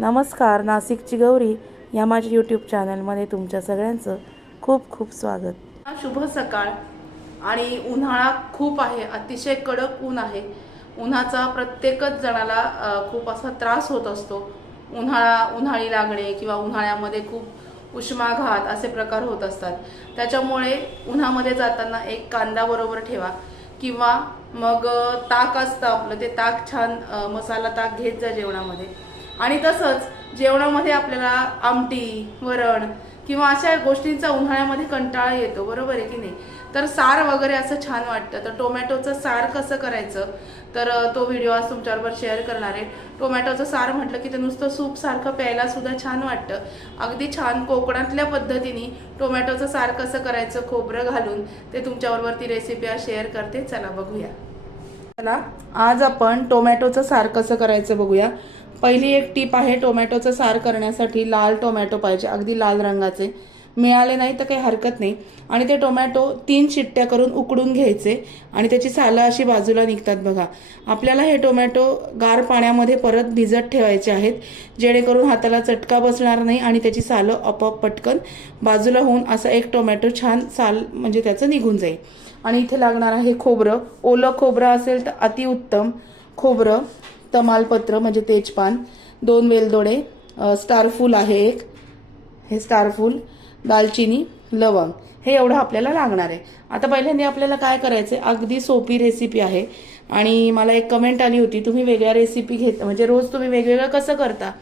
नमस्कार, नाशिकची गौरी या माझ्या यूट्यूब चॅनलमध्ये तुमच्या सगळ्यांचं खूप खूप स्वागत। शुभ सकाळ। आणि उन्हाळा खूप आहे, अतिशय कडक ऊन आहे। उन्हाचा प्रत्येकच जणाला खूप असा त्रास होत असतो। उन्हाळी लागणे किंवा उन्हाळ्यामध्ये खूप उष्माघात असे प्रकार होत असतात। त्याच्यामुळे उन्हामध्ये जाताना एक कांदा बरोबर ठेवा किंवा मग ताक असतं आपलं, ते ताक छान मसाला ताक घेत जा जेवणामध्ये। आणि तसंच जेवणामध्ये आपल्याला आमटी, वरण किंवा अशा गोष्टींचा उन्हाळ्यामध्ये कंटाळा येतो, बरोबर आहे की नाही। तर सार वगैरे असं छान वाटतं। तर टोमॅटोचं सार कसं करायचं, तर तो व्हिडिओ आज तुमच्याबरोबर शेअर करणार आहे। टोमॅटोचं सार म्हटलं की ते नुसतं सूप सारखं प्यायला सुद्धा छान वाटतं। अगदी छान कोकणातल्या पद्धतीने टोमॅटोचं सार कसं करायचं खोबरं घालून, ते तुमच्याबरोबर ती रेसिपी आज शेअर करते। चला बघूया। चला आज आपण टोमॅटोचं सार कसं करायचं बघूया। पहिली एक टीप आहे, टोमॅटोचं सार करण्यासाठी लाल टोमॅटो पाहिजे, अगदी लाल रंगाचे। मिळाले नाही तर काही हरकत नाही। आणि ते टोमॅटो 3 शिट्ट्या करून उकडून घ्यायचे आणि त्याची सालं अशी बाजूला निघतात बघा। आपल्याला हे टोमॅटो गार पाण्यामध्ये परत भिजत ठेवायचे आहेत, जेणेकरून हाताला चटका बसणार नाही आणि त्याची सालं आपोआप पटकन बाजूला होऊन असा एक टोमॅटो छान साल म्हणजे त्याचं निघून जाईल। आणि इथे लागणार आहे खोबरं। ओलं खोबरं असेल तर अतिउत्तम। खोबरं, तमालपत्र म्हणजे तेजपान, 2 वेलदोडे, स्टारफूल आहे एक, हे स्टारफूल, दालचिनी, लवंग, हे एवढं आपल्याला लागणार आहे। आता पहिल्यांदा आपल्याला काय करायचं, अगदी सोपी रेसिपी आहे। आणि मला एक कमेंट आली होती, तुम्ही वेगळ्या रेसिपी घेत म्हणजे रोज तुम्ही वेगवेगळं कसं करता।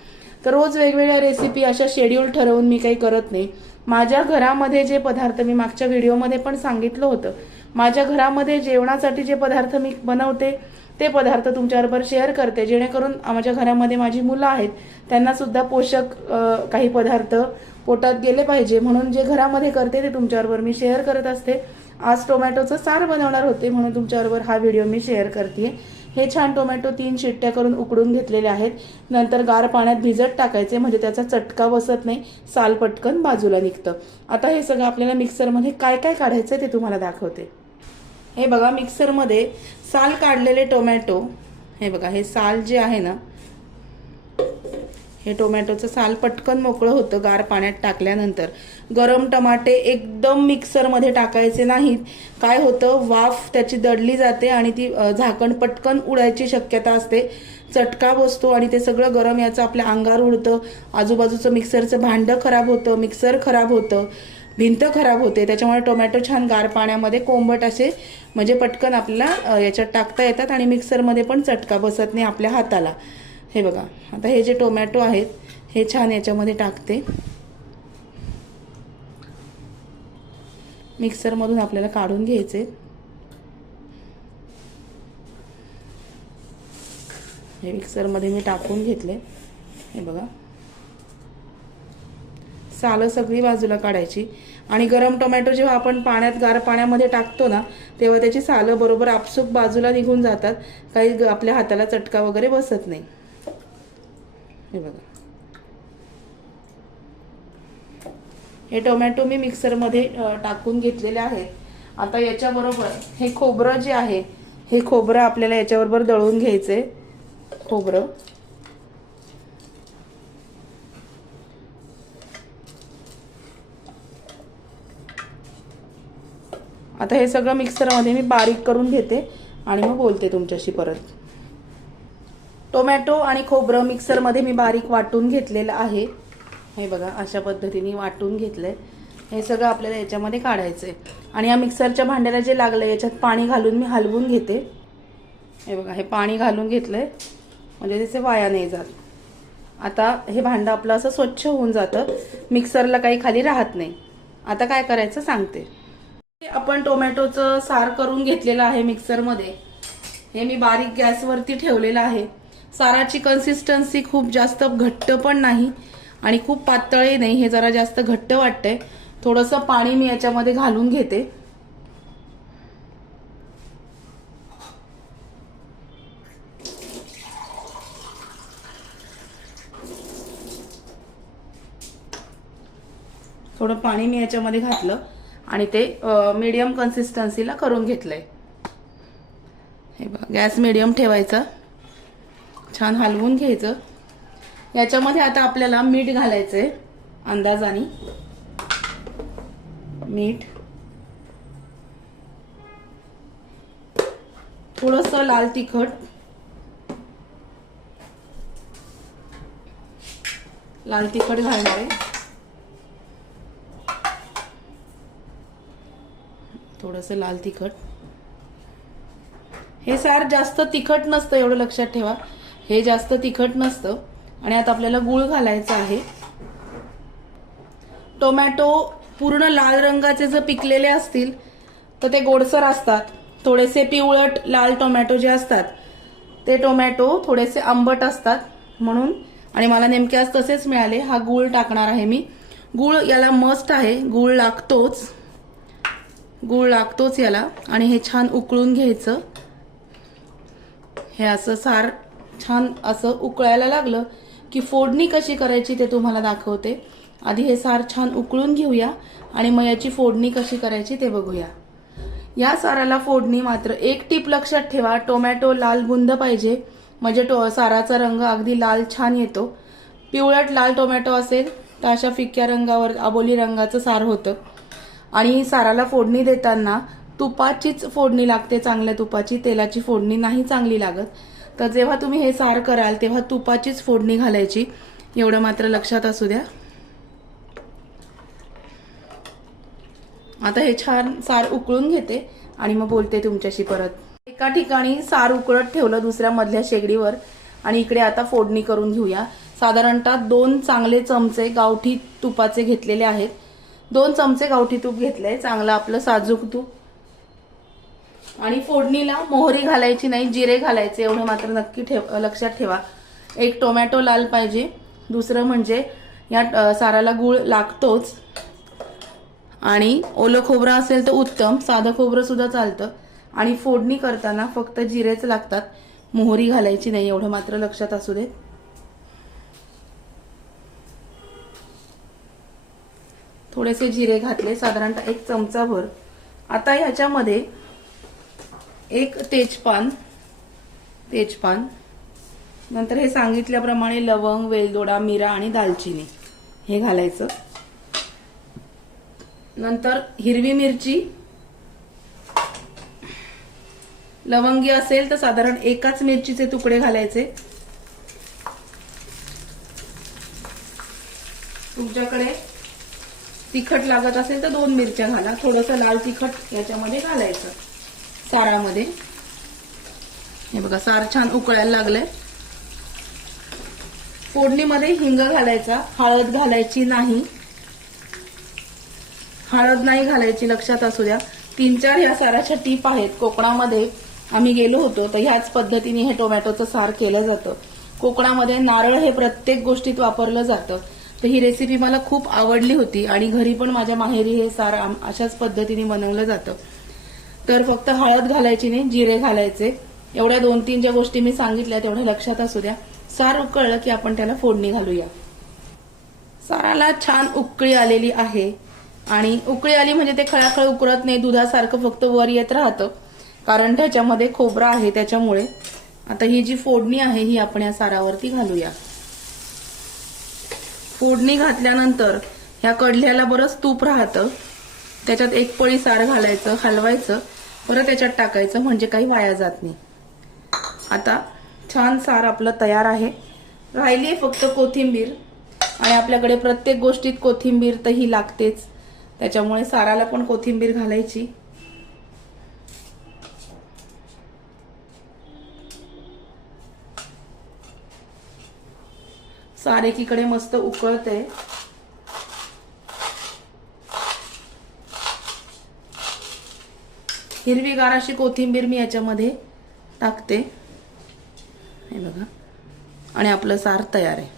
तर रोज वेगवेगळ्या रेसिपी अशा शेड्यूल ठरवून मी काही करत नाही। माझ्या घरामध्ये जे पदार्थ, मी मागच्या व्हिडिओमध्ये पण सांगितलं होतं, माझ्या घरामध्ये जेवणासाठी जे पदार्थ मी बनवते ते पदार्थ तुमच्याबरोबर शेअर करते, जेणेकरून माझ्या घरामध्ये माझी मुलं आहेत त्यांना सुद्धा पोषक काही पदार्थ पोटात गेले पाहिजे, म्हणून जे घरामध्ये करते ते तुमच्याबरोबर मी शेअर करत असते। आज टोमॅटोचं सार बनवणार होते म्हणून तुमच्याबरोबर हा व्हिडिओ मी शेअर करते। हे छान टोमॅटो 3 शिट्ट्या करून उकडून घेतलेले आहेत। नंतर गार पाण्यात भिजत टाकायचे म्हणजे त्याचा चटका बसत नाही, साल पटकन बाजूला निघतं। आता हे सगळं आपल्याला मिक्सरमध्ये काय काय काढायचं ते तुम्हाला दाखवते। हे बघा, मिक्सरमध्ये साल काढलेले टोमॅटो, हे बघा, हे साल जे आहे ना, हे टोमॅटोचं साल पटकन मोकळं होतं गार पाण्यात टाकल्यानंतर। गरम टमाटे एकदम मिक्सरमध्ये टाकायचे नाहीत, काय होतं वाफ त्याची दडली जाते आणि ती झाकण पटकन उडायची शक्यता असते, चटका बसतो आणि ते सगळं गरम याचं आपल्या अंगावर उडतं, आजूबाजूचं मिक्सरचं भांडं खराब होतं, मिक्सर खराब होतं, भिंत खराब होते। त्याच्यामुळे टोमॅटो छान गार पाण्यामध्ये कोंबट असे म्हणजे पटकन आपल्याला याच्यात टाकता येतात आणि मिक्सरमध्ये पण चटका बसत नाही आपल्या हाताला। हे बघा, आता हे जे टोमॅटो आहेत हे छान याच्यामध्ये टाकते। मिक्सरमधून आपल्याला काढून घ्यायचे। हे मिक्सरमध्ये मी टाकून घेतले। हे बघा, सालं सगळी बाजूला काढायची। आणि गरम टोमॅटो जेव्हा आपण गार पाण्यामध्ये टाकतो ना, तेव्हा त्याची सालं बरोबर आपसूक बाजूला निघून जातात, काही आपल्या हाताला चटका वगैरे बसत नाही। हे बघा, हे टोमॅटो मी मिक्सरमध्ये टाकून घेतलेले आहेत। आता याच्याबरोबर हे खोबरं जे आहे, हे खोबरं आपल्याला याच्याबरोबर दळून घ्यायचंय। खोबरं आता हे सगळं मिक्सरमध्ये मी बारीक करून घेते आणि मग बोलते तुमच्याशी परत। टोमॅटो आणि खोबरं मिक्सरमध्ये मी बारीक वाटून घेतलेलं आहे। हे बघा, अशा पद्धतीने वाटून घेतलंय। हे सगळं आपल्याला याच्यामध्ये काढायचंय आणि या मिक्सरच्या भांड्याला जे लागलं याच्यात पाणी घालून मी हलवून घेते। हे बघा, हे पाणी घालून घेतलंय म्हणजे त्याचे वाया नाही जात। आता हे भांडं आपलं असं स्वच्छ होऊन जातं, मिक्सरला काही खाली राहत नाही। आता काय करायचं सांगते। आपण टोमॅटोचं सार करून घेतलेलं आहे मिक्सरमध्ये, हे मी बारीक गॅसवरती ठेवलेलं आहे। साराची कन्सिस्टन्सी खूप जास्त घट्ट पण नाही आणि खूप पातळही नाही, हे जरा जास्त घट्ट वाटतंय। थोडंसं पाणी मी याच्यामध्ये घालून घेते। थोडं पाणी मी याच्यामध्ये घातलं आणि ते मीडियम कन्सिस्टन्सीला करून घेतलंय। हे बघा, गॅस मीडियम ठेवायचा, छान हलवून घ्यायचं याच्यामध्ये आता आपल्याला मीठ घालायचंय अंदाजाने. मीठ, थोडंसं लाल तिखट, घालणार आहे. थोडंसं लाल तिखट. हे सार जास्त तिखट नसतं, एवढं लक्षात ठेवा. हे जास्त तिखट नसतं. आणि आता आपल्याला गूळ घालायचा आहे. टोमॅटो पूर्ण लाल रंगाचे जर पिकलेले असतील तर ते गोडसर असतात. थोडेसे पिवळट लाल टोमॅटो जे असतात ते टोमॅटो थोडेसे आंबट असतात. म्हणून आणि मला नेमके आज तसेच मिळाले. हा गूळ टाकणार आहे मी. गूळ याला मस्ट आहे, गूळ लागतोच याला. आणि हे छान उकळून घ्यायचं. हे असं सार छान असं उकळायला लागलं की फोडणी कशी करायची ते तुम्हाला दाखवते. आधी हे सार छान उकळून घेऊया आणि मग याची फोडणी कशी करायची ते बघूया. या साराला फोडणी मात्र एक टीप लक्षात ठेवा, टोमॅटो लाल बुंद पाहिजे, म्हणजे साराचा रंग अगदी लाल छान येतो. पिवळट लाल टोमॅटो असेल तर अशा फिक्या रंगावर आबोली रंगाचं सार होतं. आणि साराला फोडणी देताना तुपाचीच फोडणी लागते, चांगल्या तुपाची. तेलाची फोडणी नाही चांगली लागत. तर जेव्हा तुम्ही हे सार कराल तेव्हा तुपाचीच फोडणी घालायची, एवढं मात्र लक्षात असू द्या. आता हे छान सार उकळून घेते आणि मग बोलते तुमच्याशी परत. एका ठिकाणी सार उकळत ठेवलं दुसऱ्या मधल्या शेगडीवर आणि इकडे आता फोडणी करून घेऊया. साधारणतः 2 चांगले चमचे गावठी तुपाचे घेतलेले आहेत. 2 चमचे गावठी तूप घेतलंय, चांगलं आपलं साजूक तूप. आणि फोडणीला मोहरी घालायची नाही, जिरे घालायचे, एवढं मात्र नक्की लक्षात ठेवा. एक टोमॅटो लाल पाहिजे. दुसरं म्हणजे या साराला गूळ लागतोच. आणि ओलं खोबरं असेल तर उत्तम, साधं खोबरं सुद्धा चालतं. आणि फोडणी करताना फक्त जिरेच लागतात, मोहरी घालायची नाही, एवढं मात्र लक्षात असू दे. थोडेसे जिरे घातले, साधारणतः 1 चमचाभर. आता ह्याच्यामध्ये 1 तेजपान, नंतर हे सांगितल्याप्रमाणे लवंग, वेलदोडा, मिरा आणि दालचिनी हे घालायचं. नंतर हिरवी मिरची, लवंगी असेल तर साधारण 1च मिरचीचे तुकडे घालायचे. तुमच्याकडे तिखट लागत असेल तर 2 मिरच्या घाला. थोडंसं लाल तिखट याच्यामध्ये घालायचं सारामध्ये. हे बघा सार छान उकळायला लागलंय. फोडणीमध्ये हिंग घालायचा, हळद घालायची नाही. हळद नाही घालायची, लक्षात असू द्या. 3-4 ह्या साराच्या टीप आहेत. कोकणामध्ये आम्ही गेलो होतो तर ह्याच पद्धतीने हे टोमॅटोचं सार केलं जातं. कोकणामध्ये नारळ हे प्रत्येक गोष्टीत वापरलं जातं. तर ही रेसिपी मला खूप आवडली होती आणि घरी पण माझ्या माहेरी हे सार अशाच पद्धतीने बनवलं जातं. तर फक्त हळद घालायची नाही, जिरे घालायचे. एवढ्या 2-3 ज्या गोष्टी मी सांगितल्या तेवढ्या लक्षात असू द्या. सार उकळलं की आपण त्याला फोडणी घालूया. साराला छान उकळी आलेली आहे. आणि उकळी आली म्हणजे ते खळाखळ उकळत नाही, दुधासारखं फक्त वर येत राहतं, कारण त्याच्यामध्ये खोबरं आहे त्याच्यामुळे. आता ही जी फोडणी आहे ही आपण या सारावरती घालूया. फोडणी घातल्यानंतर ह्या कढल्याला बरंच तूप राहतं, त्याच्यात 1 पळी सार घालायचं, हलवायचं, परत त्याच्यात टाकायचं, म्हणजे काही वाया जात नाही. आता छान सार आपलं तयार आहे. राहिली फक्त कोथिंबीर. आणि आपल्याकडे प्रत्येक गोष्टीत कोथिंबीर तर ही लागतेच, त्याच्यामुळे साराला पण कोथिंबीर घालायची. सार एकीकडे मस्त उकळते. हिरवीगार अशी कोथिंबीर मी याच्यामध्ये टाकते. हे बघा. आणि आपलं सार तयार आहे.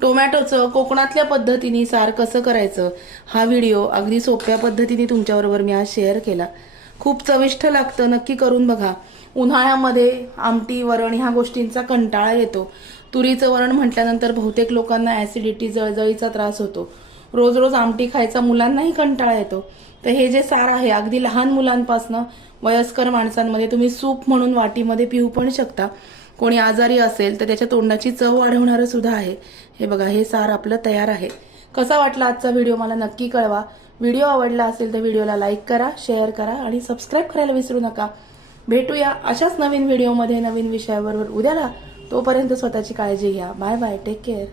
टोमॅटोचं कोकणातल्या पद्धतीने सार कसं करायचं हा व्हिडिओ अगदी सोप्या पद्धतीने तुमच्याबरोबर मी आज शेअर केला. खूप चविष्ट लागतं, नक्की करून बघा. उन्हाळ्यामध्ये आमटी, वरण ह्या गोष्टींचा कंटाळा येतो. तुरीचं वरण म्हटल्यानंतर बहुतेक लोकांना ऍसिडिटी, जळजळीचा त्रास होतो. रोज रोज आमटी खायचा मुलांनाही कंटाळा येतो. तर हे जे सार आहे अगदी लहान मुलांपासनं वयस्कर माणसांमध्ये तुम्ही सूप म्हणून वाटीमध्ये पिऊ पण शकता. कोणी आजारी असेल तर त्याच्या तोंडाची चव वाढवणारं सुद्धा आहे. हे बघा, हे सार आपलं तयार आहे. कसा वाटला आजचा व्हिडिओ मला नक्की कळवा. व्हिडिओ आवडला असेल तर व्हिडिओला लाईक करा, शेअर करा आणि सबस्क्राईब करायला विसरू नका. भेटूया अशाच नवीन व्हिडिओमध्ये नवीन विषयाबरोबर उद्याला. तोपर्यंत स्वतःची काळजी घ्या. Bye bye, take care.